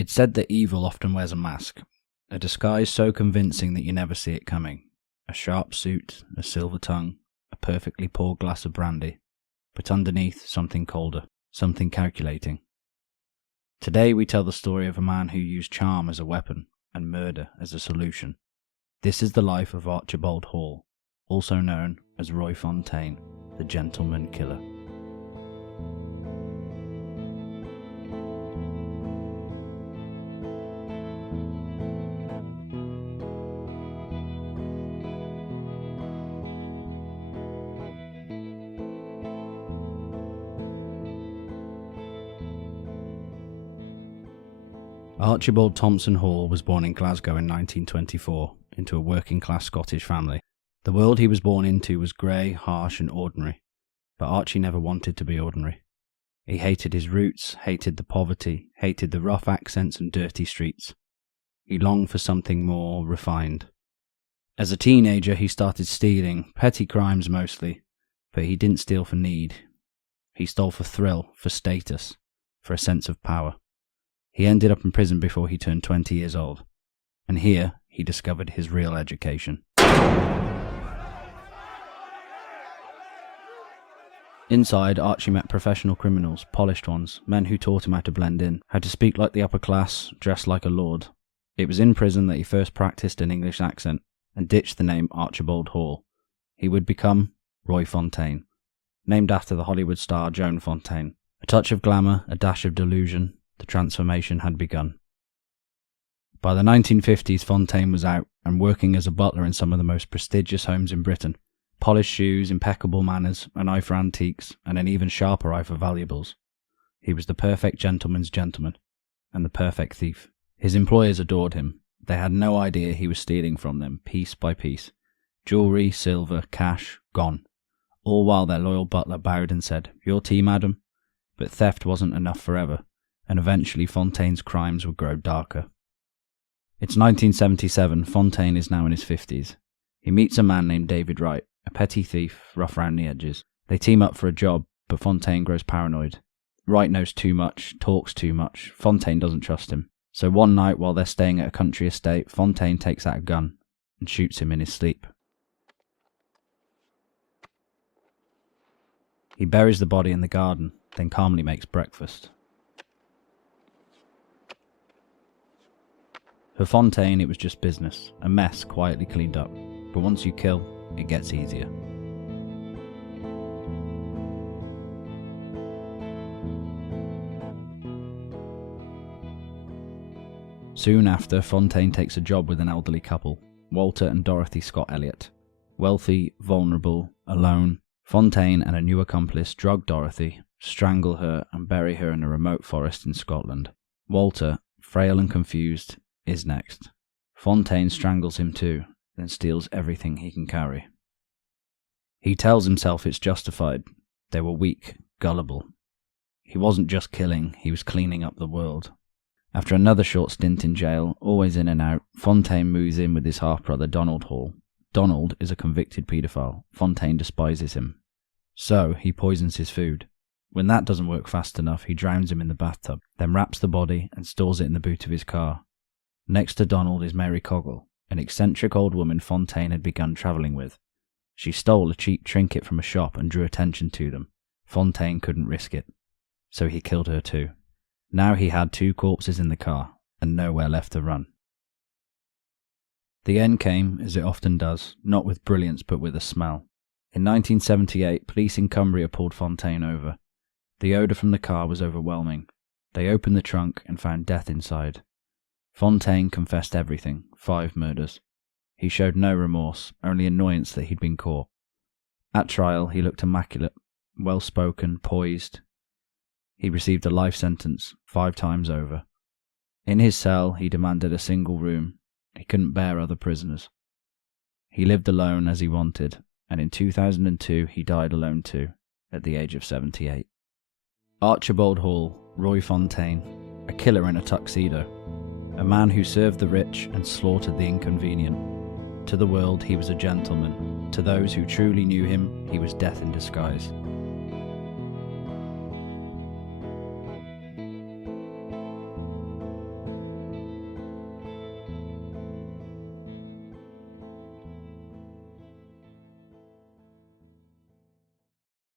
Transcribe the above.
It's said that evil often wears a mask, a disguise so convincing that you never see it coming. A sharp suit, a silver tongue, a perfectly poured glass of brandy, but underneath something colder, something calculating. Today we tell the story of a man who used charm as a weapon and murder as a solution. This is the life of Archibald Hall, also known as Roy Fontaine, the Gentleman Killer. Archibald Thompson Hall was born in Glasgow in 1924 into a working-class Scottish family. The world he was born into was grey, harsh and ordinary, but Archie never wanted to be ordinary. He hated his roots, hated the poverty, hated the rough accents and dirty streets. He longed for something more refined. As a teenager he started stealing, petty crimes mostly, but he didn't steal for need. He stole for thrill, for status, for a sense of power. He ended up in prison before he turned 20 years old, and here he discovered his real education. Inside, Archie met professional criminals, polished ones, men who taught him how to blend in, how to speak like the upper class, dress like a lord. It was in prison that he first practiced an English accent and ditched the name Archibald Hall. He would become Roy Fontaine, named after the Hollywood star Joan Fontaine. A touch of glamour, a dash of delusion. The transformation had begun. By the 1950s, Fontaine was out and working as a butler in some of the most prestigious homes in Britain. Polished shoes, impeccable manners, an eye for antiques, and an even sharper eye for valuables. He was the perfect gentleman's gentleman, and the perfect thief. His employers adored him. They had no idea he was stealing from them, piece by piece. Jewellery, silver, cash, gone. All while their loyal butler bowed and said, "Your tea, madam?" But theft wasn't enough forever, and eventually Fontaine's crimes would grow darker. It's 1977, Fontaine is now in his 50s. He meets a man named David Wright, a petty thief, rough round the edges. They team up for a job, but Fontaine grows paranoid. Wright knows too much, talks too much. Fontaine doesn't trust him. So one night while they're staying at a country estate, Fontaine takes out a gun and shoots him in his sleep. He buries the body in the garden, then calmly makes breakfast. For Fontaine, it was just business, a mess quietly cleaned up. But once you kill, it gets easier. Soon after, Fontaine takes a job with an elderly couple, Walter and Dorothy Scott Elliott. Wealthy, vulnerable, alone, Fontaine and a new accomplice drug Dorothy, strangle her and bury her in a remote forest in Scotland. Walter, frail and confused, is next. Fontaine strangles him too, then steals everything he can carry. He tells himself it's justified. They were weak, gullible. He wasn't just killing, he was cleaning up the world. After another short stint in jail, always in and out, Fontaine moves in with his half-brother Donald Hall. Donald is a convicted paedophile. Fontaine despises him. So, he poisons his food. When that doesn't work fast enough, he drowns him in the bathtub, then wraps the body and stores it in the boot of his car. Next to Donald is Mary Coggle, an eccentric old woman Fontaine had begun travelling with. She stole a cheap trinket from a shop and drew attention to them. Fontaine couldn't risk it, so he killed her too. Now he had 2 corpses in the car, and nowhere left to run. The end came, as it often does, not with brilliance but with a smell. In 1978, police in Cumbria pulled Fontaine over. The odour from the car was overwhelming. They opened the trunk and found death inside. Fontaine confessed everything, 5 murders. He showed no remorse, only annoyance that he'd been caught. At trial, he looked immaculate, well-spoken, poised. He received a life sentence 5 times over. In his cell, he demanded a single room. He couldn't bear other prisoners. He lived alone as he wanted, and in 2002 he died alone too, at the age of 78. Archibald Hall, Roy Fontaine, a killer in a tuxedo. A man who served the rich and slaughtered the inconvenient. To the world he was a gentleman. To those who truly knew him, he was death in disguise.